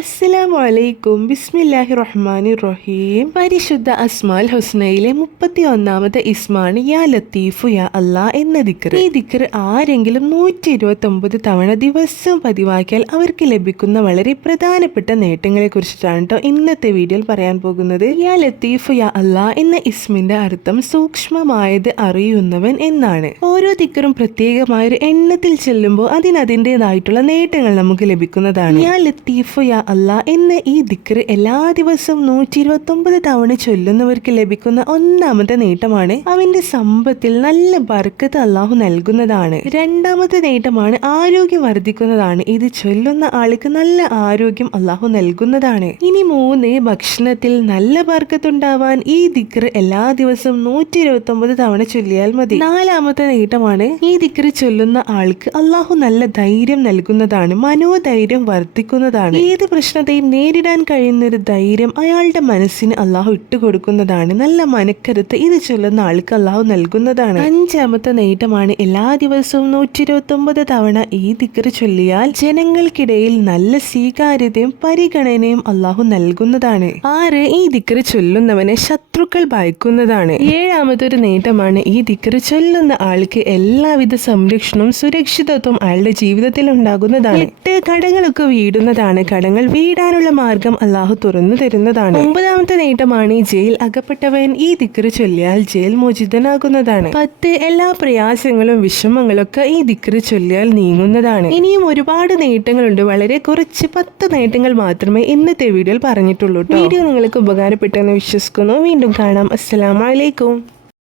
അസ്സലാമു അലൈക്കും ബിസ്മില്ലാഹി റഹ്മാനി റഹീം പരിശുദ്ധ അസ്മാൽ ഹുസ്നയിലെ മുപ്പത്തി ഒന്നാമത്തെ ഇസ്മാണ് യാ ലത്തീഫു യാ അല്ലാ എന്ന ദിക്കർ ഈ ദിക്കർ ആരെങ്കിലും നൂറ്റി ഇരുപത്തി ഒമ്പത് തവണ ദിവസം പതിവാക്കിയാൽ അവർക്ക് ലഭിക്കുന്ന വളരെ പ്രധാനപ്പെട്ട നേട്ടങ്ങളെ കുറിച്ചിട്ടാണ് കേട്ടോ ഇന്നത്തെ വീഡിയോയിൽ പറയാൻ പോകുന്നത്. യാ ലത്തീഫു യാ അല്ലാ എന്ന ഇസ്മിന്റെ അർത്ഥം സൂക്ഷ്മമായത് അറിയുന്നവൻ എന്നാണ്. ഓരോ ദിക്കറും പ്രത്യേകമായ ഒരു എണ്ണത്തിൽ ചെല്ലുമ്പോൾ അതിനതിന്റെതായിട്ടുള്ള നേട്ടങ്ങൾ നമുക്ക് ലഭിക്കുന്നതാണ്. യാ ലത്തീഫു യാ അല്ലാ ഇന്ന് ഈ ദിക്കർ എല്ലാ ദിവസവും നൂറ്റി ഇരുപത്തി ഒമ്പത് തവണ ചൊല്ലുന്നവർക്ക് ലഭിക്കുന്ന ഒന്നാമത്തെ നേട്ടമാണ് അവന്റെ സമ്പത്തിൽ നല്ല ബർക്കത്ത് അള്ളാഹു നൽകുന്നതാണ്. രണ്ടാമത്തെ നേട്ടമാണ് ആരോഗ്യം വർദ്ധിക്കുന്നതാണ്. ഇത് ചൊല്ലുന്ന ആൾക്ക് നല്ല ആരോഗ്യം അള്ളാഹു നൽകുന്നതാണ്. ഇനി മൂന്ന് ഭക്ഷണത്തിൽ നല്ല ബർക്കത്ത് ഉണ്ടാവാൻ ഈ ദിക്കർ എല്ലാ ദിവസവും നൂറ്റി ഇരുപത്തി ഒമ്പത് തവണ ചൊല്ലിയാൽ മതി. നാലാമത്തെ നേട്ടമാണ് ഈ ദിക്കർ ചൊല്ലുന്ന ആൾക്ക് അള്ളാഹു നല്ല ധൈര്യം നൽകുന്നതാണ് മനോധൈര്യം വർദ്ധിക്കുന്നതാണ്. ഏത് പ്രശ്നത്തെയും നേരിടാൻ കഴിയുന്ന ഒരു ധൈര്യം അയാളുടെ മനസ്സിന് അള്ളാഹു ഇട്ടുകൊടുക്കുന്നതാണ്. നല്ല മനക്കരുത്ത് ഇത് ചൊല്ലുന്ന ആൾക്ക് അള്ളാഹു നൽകുന്നതാണ്. അഞ്ചാമത്തെ നേട്ടമാണ് എല്ലാ ദിവസവും നൂറ്റി ഇരുപത്തി തവണ ഈ ദിക്കർ ചൊല്ലിയാൽ ജനങ്ങൾക്കിടയിൽ നല്ല സ്വീകാര്യതയും പരിഗണനയും അള്ളാഹു നൽകുന്നതാണ്. ആറ് ഈ ദിക്കർ ചൊല്ലുന്നവനെ ശത്രുക്കൾ ഭയക്കുന്നതാണ്. ഏഴാമത്തെ നേട്ടമാണ് ഈ ദിക്കർ ചൊല്ലുന്ന ആൾക്ക് എല്ലാവിധ സംരക്ഷണവും സുരക്ഷിതത്വം അയാളുടെ ജീവിതത്തിൽ ഉണ്ടാകുന്നതാണ്. എട്ട് കടങ്ങളൊക്കെ വീടുന്നതാണ്. കടങ്ങൾ വീടാനുള്ള മാർഗം അള്ളാഹു തുറന്നു തരുന്നതാണ്. ഒമ്പതാമത്തെ നേട്ടമാണ് ജയിൽ അകപ്പെട്ടവൻ ഈ ദിക്കറ് ചൊല്ലിയാൽ ജയിൽ മോചിതനാകുന്നതാണ്. പത്ത് എല്ലാ പ്രയാസങ്ങളും വിഷമങ്ങളും ഒക്കെ ഈ ദിക്കറ് ചൊല്ലിയാൽ നീങ്ങുന്നതാണ്. ഇനിയും ഒരുപാട് നേട്ടങ്ങളുണ്ട്. വളരെ കുറച്ച് പത്ത് നേട്ടങ്ങൾ മാത്രമേ ഇന്നത്തെ വീഡിയോയിൽ പറഞ്ഞിട്ടുള്ളൂ ട്ടോ. വീഡിയോ നിങ്ങൾക്ക് ഉപകാരപ്പെട്ടെന്ന് വിശ്വസിക്കുന്നു. വീണ്ടും കാണാം. അസ്സലാമലൈക്കും